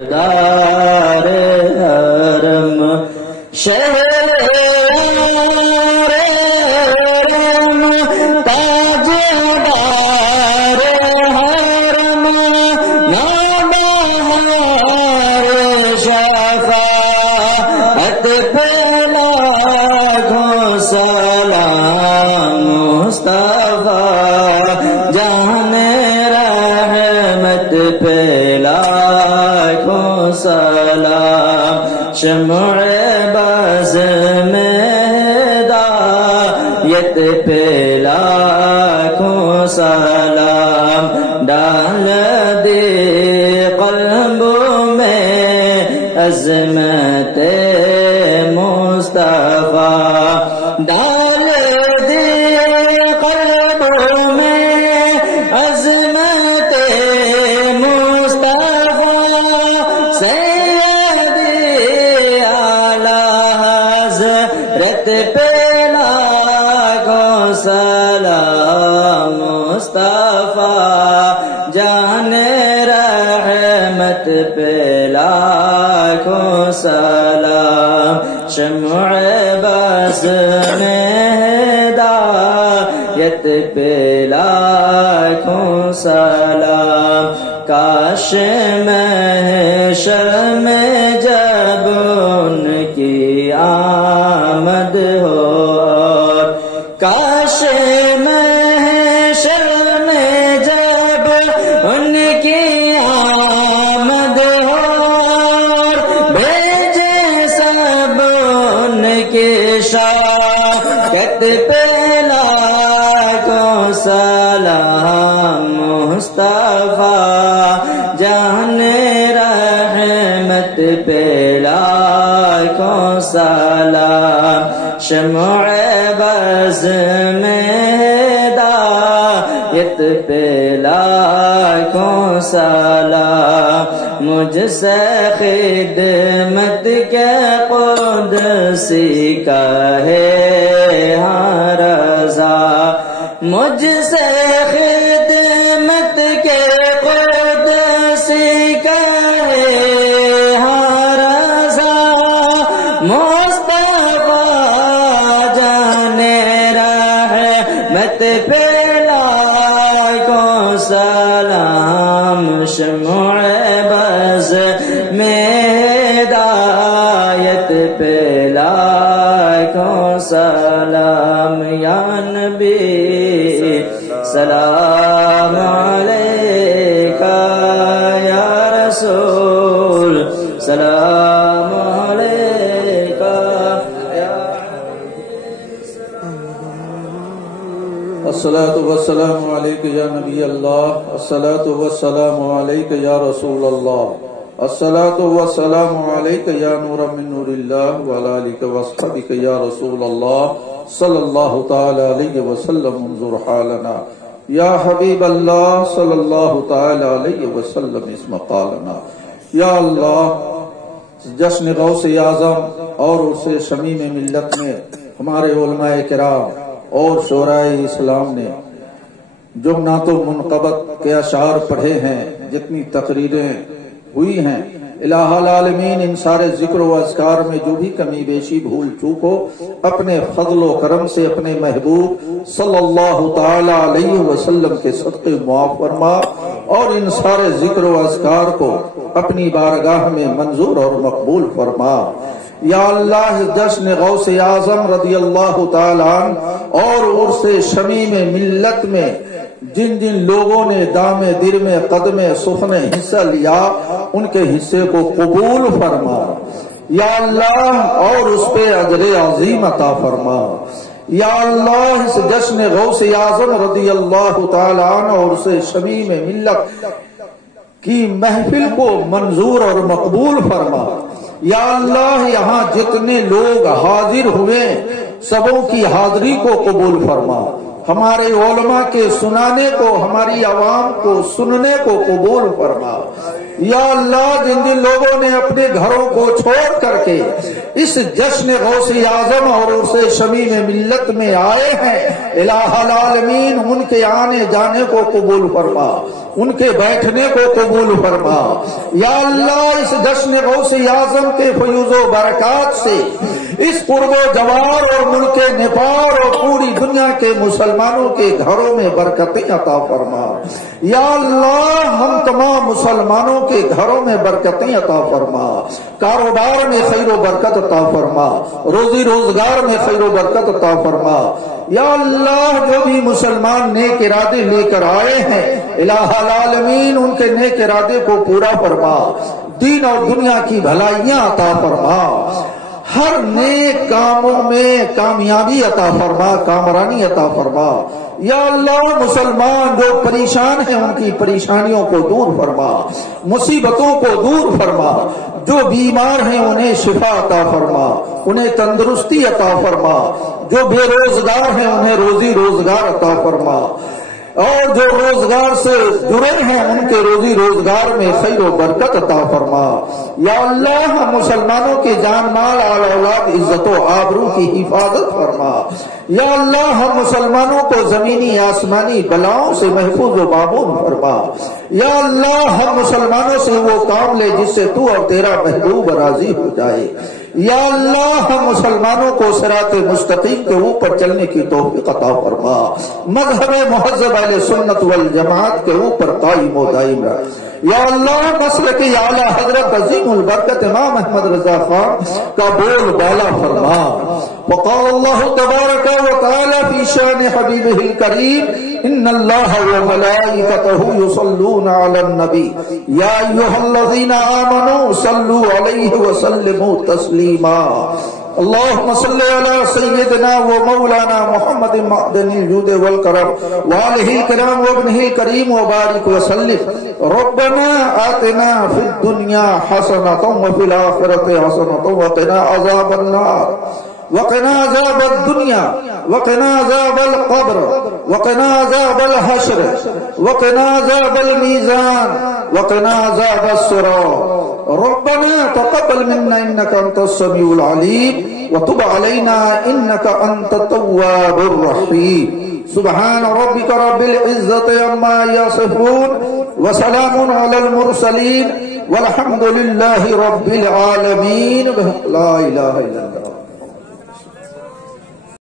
دار حرم شہر حرم تاجدار حرم نوبہار شفاعت پہ لاکھوں سلام مصطفیٰ جان رحمت پہ لاکھوں سلام شمع باز میں ہدایت پہ لاکھوں سلام ڈال دے قلب میں عظمت مصطفیٰ ڈال دے قلب میں عظمت مصطفیٰ سیدی اعلیٰ حضرت پہ لاکھوں سلام مصطفیٰ جان رحمت پہ لاکھوں سلام شمع بس میں ہدایت پہ لاکھوں سلام کاش محشر میں جب ان کی آمد ہو اور کاش محشر میں جب ان کی آمد ہو اور بھیجے سب ان کی شاکت پہ لاکھوں سلام مصطفیٰ جان رحمت پہ لاکھوں سلام شمع بز میں ہدایت پہ لاکھوں سلام مجھ سے خدمت کے قدسی کا ہے ہاں رضا مجھ سے خدمت کے قدسی کا ہے ہاں رضا مصطفیٰ جان رحمت پہ لاکھوں سلام شمع بز میں ہدایت پہ لاکھوں سلام یا نبی سلام علیکہ یا رسول سلام علیکہ الصلاۃ والسلام علیک یا نبی اللہ الصلاۃ والسلام علیک یا رسول اللہ الصلاۃ والسلام علیک یا نور من نور اللہ وعلی آلک واصحابک یا رسول اللہ صلی اللہ تعالی علیہ وسلم انظر حالنا یا حبیب اللہ صلی اللہ تعالی علیہ وسلم اسم قالنا یا اللہ جشن غوث اعظم اور اسے شمیم ملت میں ہمارے علماء کرام اور شعراء اسلام نے جو نعت و منقبت کے اشعار پڑھے ہیں جتنی تقریریں ہوئی ہیں الہ العالمین ان سارے ذکر و اذکار میں جو بھی کمی بیشی بھول چوک ہو اپنے فضل و کرم سے اپنے محبوب صلی اللہ تعالی علیہ وسلم کے صدقے معاف فرما اور ان سارے ذکر و اذکار کو اپنی بارگاہ میں منظور اور مقبول فرما یا اللہ جشن غوث اعظم رضی اللہ تعالی عنہ اور عرس شمیم ملت میں جن جن لوگوں نے دام در میں قدم سخن حصہ لیا ان کے حصے کو قبول فرما یا اللہ اور اس پہ اجر عظیم عطا فرما یا اللہ اس جشن غوث اعظم رضی اللہ تعالی عنہ اور اسے شمیم ملت کی محفل کو منظور اور مقبول فرما یا اللہ یہاں جتنے لوگ حاضر ہوئے سبوں کی حاضری کو قبول فرما ہمارے علماء کے سنانے کو ہماری عوام کو سننے کو قبول فرما یا اللہ جن جن لوگوں نے اپنے گھروں کو چھوڑ کر کے اس جشن غوث اعظم اور اسے شمیم ملت میں آئے ہیں الہ العالمین ان کے آنے جانے کو قبول فرما ان کے بیٹھنے کو قبول فرما۔ یا اللہ اس جشن غوث اعظم کے فیوز و برکات سے اس قرب و جوار اور ملک نیپال اور پوری دنیا کے مسلمانوں کے گھروں میں برکتیں عطا فرما۔ یا اللہ ہم تمام مسلمانوں کے گھروں میں برکتیں عطا فرما، کاروبار میں خیر و برکت عطا فرما، روزی روزگار میں خیر و برکت عطا فرما۔ یا اللہ جو بھی مسلمان نیک ارادے لے کر آئے ہیں الہ العالمین ان کے نیک ارادے کو پورا فرما، دین اور دنیا کی بھلائیاں عطا فرما، ہر نیک کاموں میں کامیابی عطا فرما، کامرانی عطا فرما۔ یا اللہ مسلمان جو پریشان ہیں ان کی پریشانیوں کو دور فرما، مصیبتوں کو دور فرما، جو بیمار ہیں انہیں شفا عطا فرما، انہیں تندرستی عطا فرما، جو بے روزگار ہیں انہیں روزی روزگار عطا فرما، اور جو روزگار سے جڑے ہیں ان کے روزی روزگار میں خیر و برکت عطا فرما۔ یا اللہ ہم مسلمانوں کے جان مال اور اولاد عزت و آبرو کی حفاظت فرما۔ یا اللہ ہم مسلمانوں کو زمینی آسمانی بلاؤں سے محفوظ و معمون فرما۔ یا اللہ ہم مسلمانوں سے وہ کام لے جس سے تو اور تیرا محبوب راضی ہو جائے۔ یا اللہ ہم مسلمانوں کو صراط مستقیم کے اوپر چلنے کی توفیق عطا فرما، مذہب مہذب اہل سنت والجماعت کے اوپر قائم و دائم رکھ۔ یا اللہ مسلک اعلی حضرت عظیم البرکت امام احمد رضا خان کا بول بالا فرما۔ وقال اللہ تبارک و تعالی فی شان حبیبہ الکریم ان اللہ وملائکتہ یصلون علی النبی یا ایھا الذین آمنوا صلوا علیہ وسلموا تسلیما۔ اللهم صل على سيدنا ومولانا محمد معدن الجود والكرم وآله الكرام وابنه الكريم وبارك وسلم۔ ربنا آتنا في الدنيا حسنة وفي الآخرة حسنة وقنا عذاب النار وقنا عذاب الدنيا وقنا عذاب القبر وقنا عذاب الحشر وقنا عذاب الميزان وقنا عذاب الصراط۔ ربنا تقبل منا انك انت السميع العليم وتب علينا انك انت التواب الرحيم۔ سبحان ربك رب العزة عما يصفون وسلام على المرسلين والحمد لله رب العالمين۔ لا اله الا الله۔